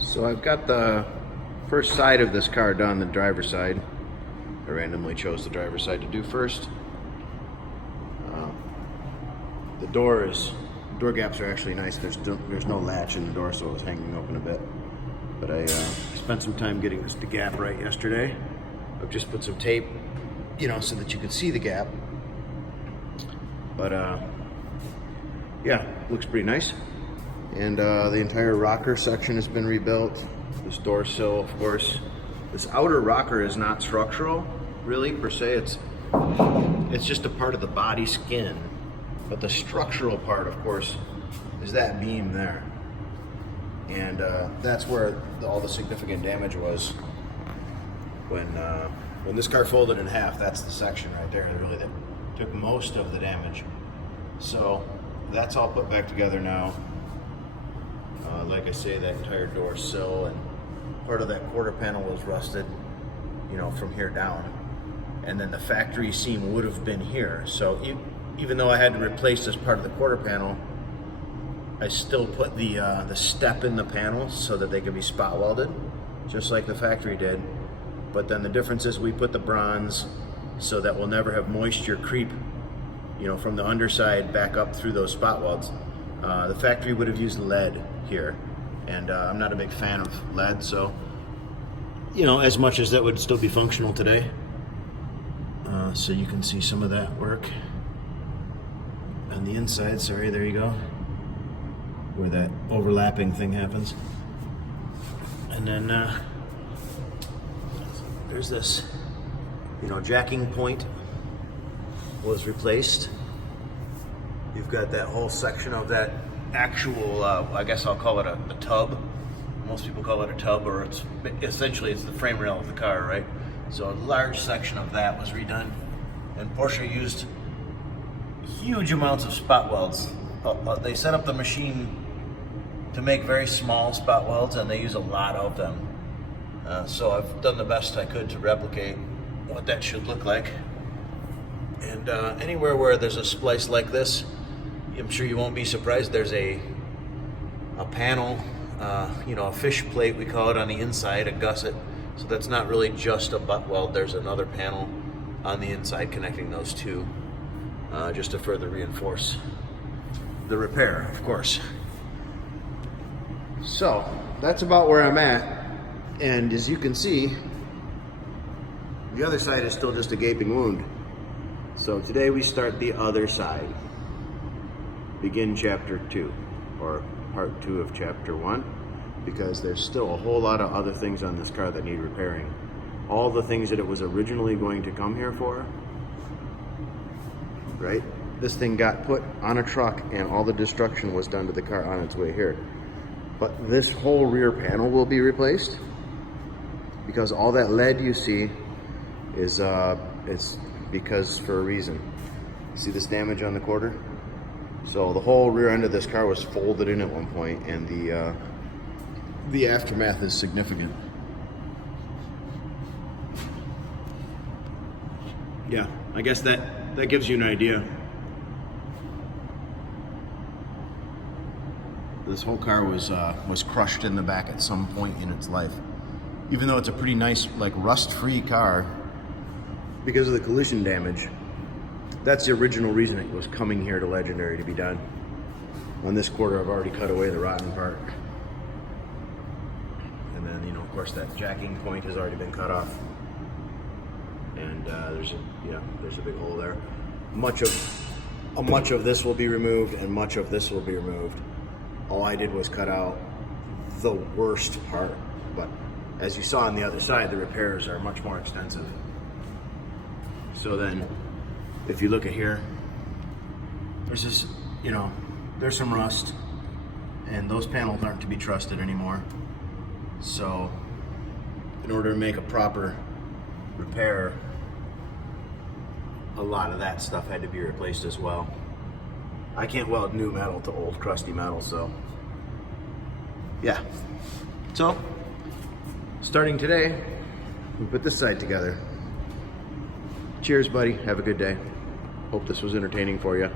So I've got the first side of this car done, the driver's side. I randomly chose the driver's side to do first. The door gaps are actually nice. There's no latch in the door, so it was hanging open a bit. But I spent some time getting the gap right yesterday. I've just put some tape, so that you could see the gap. But yeah, looks pretty nice. And the entire rocker section has been rebuilt. This door sill, of course. This outer rocker is not structural, really, per se. It's just a part of the body skin. But the structural part, of course, is that beam there. And that's where all the significant damage was when this car folded in half. That's the section right there, really, that took most of the damage. So that's all put back together now. Like I say, that entire door sill and part of that quarter panel was rusted, from here down. And then the factory seam would have been here. So even though I had to replace this part of the quarter panel, I still put the step in the panel so that they could be spot welded, just like the factory did. But then the difference is we put the bronze so that we'll never have moisture creep, from the underside back up through those spot welds. The factory would have used lead here, and I'm not a big fan of lead, so as much as that would still be functional today. So you can see some of that work on the inside. Sorry, there you go, where that overlapping thing happens. And then there's this, jacking point was replaced. You've got that whole section of that actual, I guess I'll call it a tub. Most people call it a tub, or it's the frame rail of the car, right? So a large section of that was redone, and Porsche used huge amounts of spot welds. They set up the machine to make very small spot welds, and they use a lot of them. So I've done the best I could to replicate what that should look like. And anywhere where there's a splice like this, I'm sure you won't be surprised, there's a panel, a fish plate, we call it, on the inside, a gusset. So that's not really just a butt weld. There's another panel on the inside connecting those two, just to further reinforce the repair, of course. So that's about where I'm at. And as you can see, the other side is still just a gaping wound. So today we start the other side. Begin chapter 2, or part 2 of chapter 1, because there's still a whole lot of other things on this car that need repairing. All the things that it was originally going to come here for, right? This thing got put on a truck and all the destruction was done to the car on its way here. But this whole rear panel will be replaced, because all that lead you see is because for a reason. See this damage on the quarter? So the whole rear end of this car was folded in at one point, and the aftermath is significant. Yeah, I guess that gives you an idea. This whole car was crushed in the back at some point in its life. Even though it's a pretty nice, rust-free car, because of the collision damage, that's the original reason it was coming here to Legendary to be done. On this quarter, I've already cut away the rotten part. And then, of course, that jacking point has already been cut off. And there's a big hole there. Much of this will be removed, and much of this will be removed. All I did was cut out the worst part, but as you saw on the other side, the repairs are much more extensive. So then, if you look at here, there's this, there's some rust, and those panels aren't to be trusted anymore. So, in order to make a proper repair, a lot of that stuff had to be replaced as well. I can't weld new metal to old crusty metal, so yeah. So, starting today, we put this side together. Cheers, buddy. Have a good day. Hope this was entertaining for you.